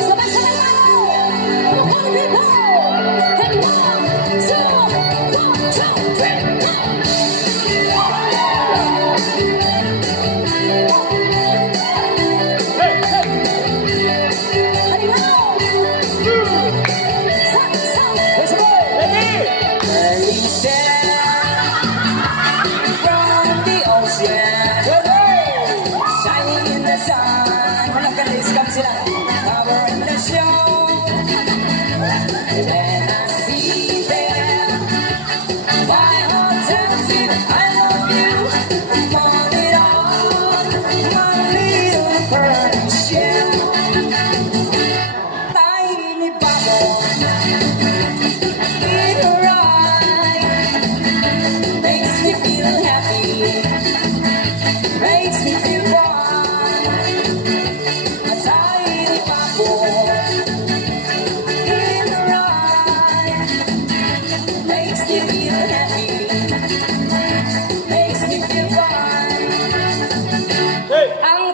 Sabay-sabay tayo! Bukal dito! And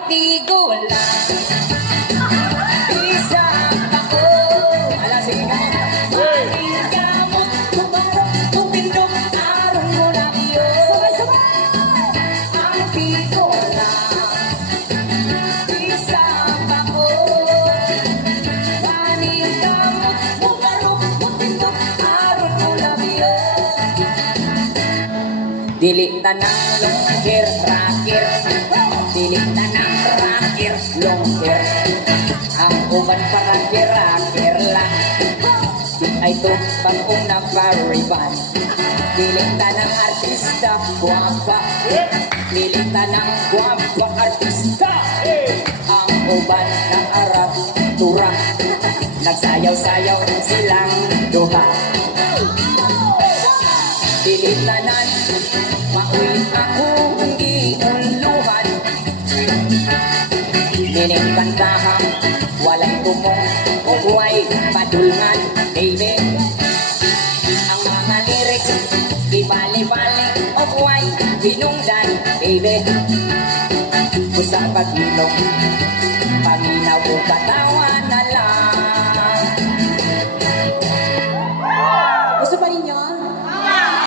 'Dili tanang longkir rakir, dili tanang rakir longkir. Ang uban parakir-rakir lang, ay tumpang unang pariban. Dili tanang artista guwapa, dili tanang guwapa artista. Ang uban na aratura, nagsayaw-sayaw silang duha. Dili tanan mauwi ako giunluhan, dining kantahan walay tumong ugway padulngan. Baby, ang mga lyrics ibali-bali ugway hinungdan. Baby, usa pag-ilong, panginaw o katawan na